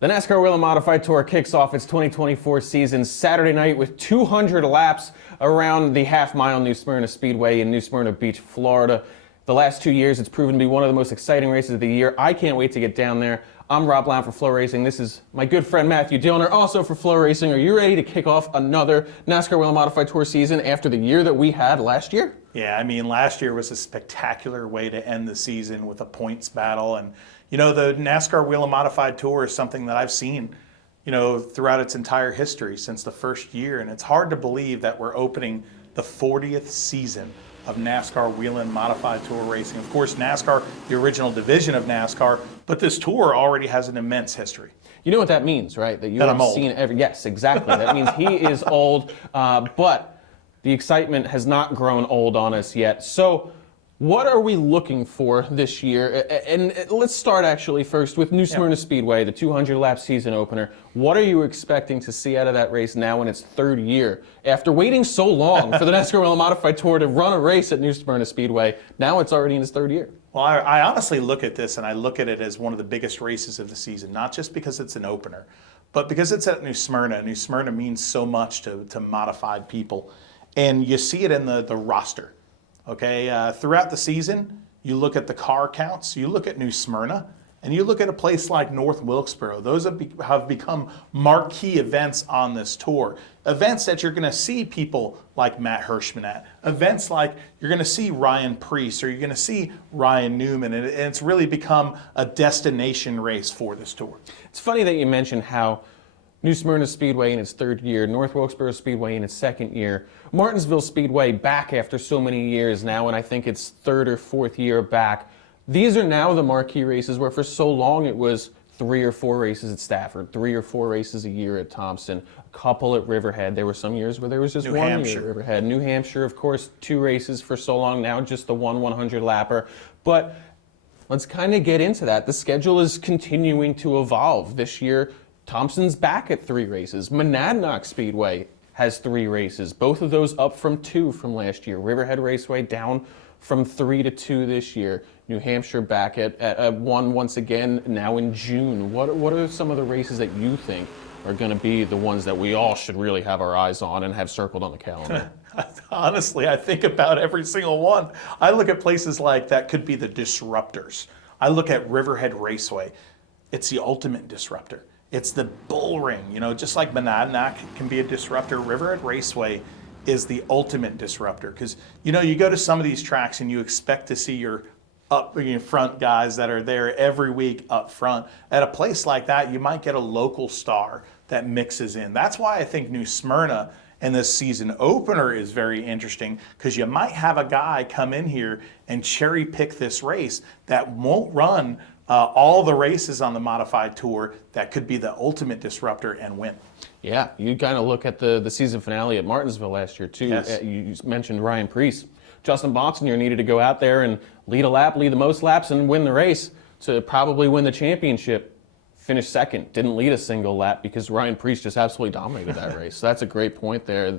The NASCAR Whelen Modified Tour kicks off its 2024 season Saturday night with 200 laps around the half-mile New Smyrna Speedway in New Smyrna Beach, Florida. The last 2 years, it's proven to be one of the most exciting races of the year. I can't wait to get down there. I'm Rob Blount for FloRacing. This is my good friend Matthew Dillner, also for FloRacing. Are you ready to kick off another NASCAR Whelen Modified Tour season after the year that we had last year? Yeah, I mean, last year was a spectacular way to end the season with a points battle. And, you know, the NASCAR Whelen Modified Tour is something that I've seen, you know, throughout its entire history since the first year. And it's hard to believe that we're opening the 40th season of NASCAR Whelen Modified Tour racing. Of course, NASCAR, the original division of NASCAR, but this tour already has an immense history. You know what that means, right? That you That have I'm old. seen every. Yes, exactly. That means he is old, but the excitement has not grown old on us yet. So, what are we looking for this year? And let's start actually first with New Smyrna Speedway, the 200-lap season opener. What are you expecting to see out of that race now in its third year? After waiting so long for the NASCAR Whelen Modified Tour to run a race at New Smyrna Speedway, now it's already in its third year. Well, I honestly look at this and I look at it as one of the biggest races of the season, not just because it's an opener, but because it's at New Smyrna. New Smyrna means so much to modified people. And you see it in the roster. Okay, throughout the season, you look at the car counts, you look at New Smyrna, and you look at a place like North Wilkesboro. Those have become marquee events on this tour. Events that you're going to see people like Matt Hirschman at. Events like you're going to see Ryan Preece or you're going to see Ryan Newman. And it's really become a destination race for this tour. It's funny that you mentioned how New Smyrna Speedway in its third year, North Wilkesboro Speedway in its second year, Martinsville Speedway back after so many years now, and I think it's third or fourth year back. These are now the marquee races where for so long it was 3 or 4 races at Stafford, 3 or 4 races a year at Thompson, a couple at Riverhead. There were some years where there was just one year at Riverhead. New Hampshire, of course, 2 races for so long, now just the 100-lapper. But let's kind of get into that. The schedule is continuing to evolve. This year, Thompson's back at 3 races. Monadnock Speedway has 3 races, both of those up from 2 from last year. Riverhead Raceway down from 3 to 2 this year. New Hampshire back at 1 once again, now in June. What are some of the races that you think are going to be the ones that we all should really have our eyes on and have circled on the calendar? Honestly, I think about every single one. I look at places like that could be the disruptors. I look at Riverhead Raceway. It's the ultimate disruptor. It's the bull ring, you know, just like Monadnock can be a disruptor. Riverhead Raceway is the ultimate disruptor because, you know, you go to some of these tracks and you expect to see your up in front guys that are there every week up front. At a place like that, you might get a local star that mixes in. That's why I think New Smyrna and this season opener is very interesting because you might have a guy come in here and cherry pick this race that won't run all the races on the modified tour that could be the ultimate disruptor and win. Yeah, you kind of look at the season finale at Martinsville last year too. Yes. You mentioned Ryan Preece. Justin Bonsignor needed to go out there and lead a lap, lead the most laps, and win the race to probably win the championship. Finished second, didn't lead a single lap because Ryan Preece just absolutely dominated that race. So that's a great point there.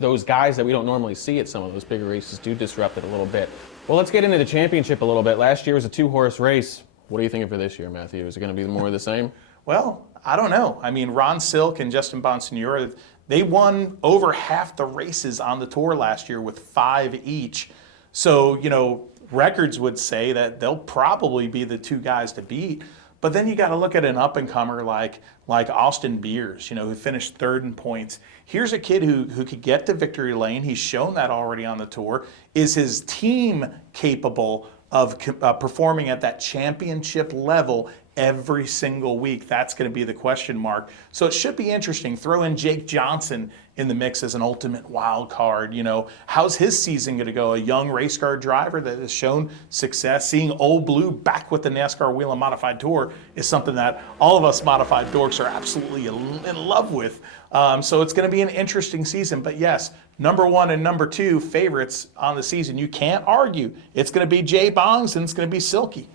Those guys that we don't normally see at some of those bigger races do disrupt it a little bit. Well, let's get into the championship a little bit. Last year was a 2-horse race. What are you thinking for this year, Matthew? Is it going to be more of the same? Well, I don't know. I mean, Ron Silk and Justin Bonsignor, they won over half the races on the tour last year with 5 each. So, you know, records would say that they'll probably be the 2 guys to beat. But then you got to look at an up-and-comer like Austin Beers, you know, who finished 3rd in points. Here's a kid who could get to victory lane. He's shown that already on the tour. Is his team capable of performing at that championship level every single week? That's going to be the question mark. So it should be interesting. Throw in Jake Johnson in the mix as an ultimate wild card. You know, how's his season going to go? A young race car driver that has shown success. Seeing Old Blue back with the NASCAR Whelen Modified Tour is something that all of us modified dorks are absolutely in love with. So it's going to be an interesting season. But yes, number 1 and number 2 favorites on the season. You can't argue. It's going to be Jay Bongs and it's going to be Silky.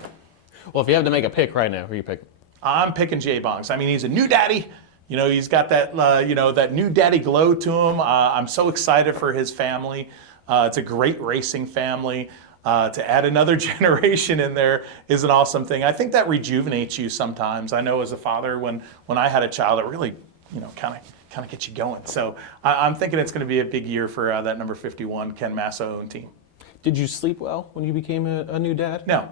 Well, if you have to make a pick right now, who are you picking? I'm picking Jay Bongs. I mean, he's a new daddy. You know, he's got that, you know, that new daddy glow to him. I'm so excited for his family. It's a great racing family. To add another generation in there is an awesome thing. I think that rejuvenates you sometimes. I know as a father, when I had a child, it really, kind of gets you going. So I'm thinking it's going to be a big year for that number 51 Ken Masso owned team. Did you sleep well when you became a new dad? No.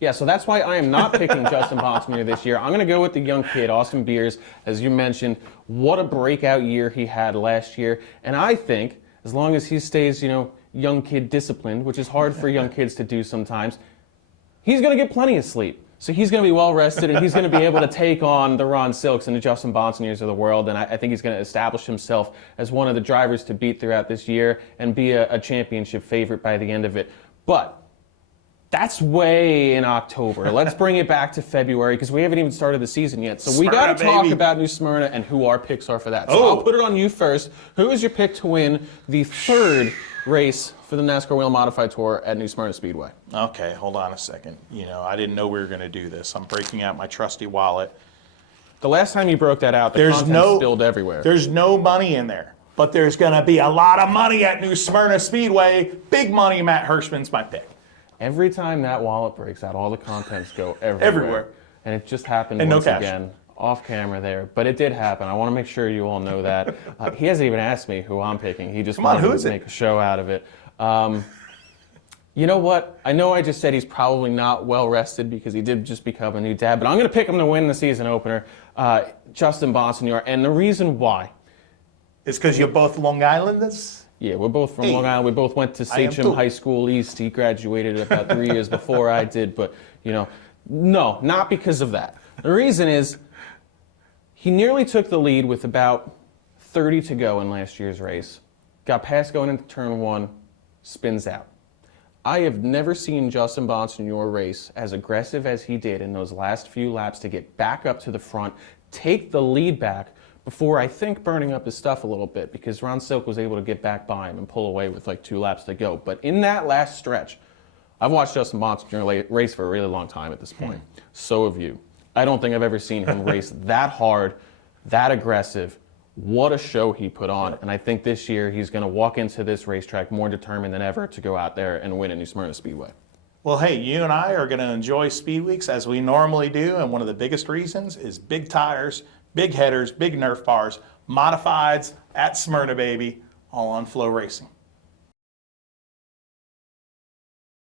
Yeah, so that's why I am not picking Justin Bonsignore this year. I'm going to go with the young kid, Austin Beers. As you mentioned, what a breakout year he had last year. And I think as long as he stays, young kid disciplined, which is hard for young kids to do sometimes, he's going to get plenty of sleep. So he's going to be well rested, and he's going to be able to take on the Ron Silks and the Justin Bonsignores of the world. And I think he's going to establish himself as one of the drivers to beat throughout this year and be a championship favorite by the end of it. But that's way in October. Let's bring it back to February because we haven't even started the season yet. So we got to talk about New Smyrna and who our picks are for that. So I'll put it on you first. Who is your pick to win the third race for the NASCAR Whelen Modified Tour at New Smyrna Speedway? Okay, hold on a second. I didn't know we were going to do this. I'm breaking out my trusty wallet. The last time you broke that out, the content spilled everywhere. There's no money in there, but there's going to be a lot of money at New Smyrna Speedway. Big money. Matt Hirschman's my pick. Every time that wallet breaks out, all the contents go everywhere. Everywhere. And it just happened once again, off camera there. But it did happen. I want to make sure you all know that. He hasn't even asked me who I'm picking. He just wanted to make a show out of it. You know what? I know I just said he's probably not well rested because he did just become a new dad, but I'm going to pick him to win the season opener, Justin Bonsignore. And the reason why is because you're both Long Islanders? Yeah, we're both from Long Island. We both went to Sachem High School East. He graduated about 3 years before I did, but, no, not because of that. The reason is he nearly took the lead with about 30 to go in last year's race. Got past going into turn one, spins out. I have never seen Justin Bonsignore race as aggressive as he did in those last few laps to get back up to the front, take the lead back, before I think burning up his stuff a little bit because Ron Silk was able to get back by him and pull away with like 2 laps to go. But in that last stretch, I've watched Justin Bonsignore race for a really long time at this point. So have you. I don't think I've ever seen him race that hard, that aggressive. What a show he put on. And I think this year he's going to walk into this racetrack more determined than ever to go out there and win at New Smyrna Speedway. Well, hey, you and I are going to enjoy Speed Weeks as we normally do. And one of the biggest reasons is big tires, big headers, big Nerf bars, modifieds at Smyrna, baby, all on FloRacing.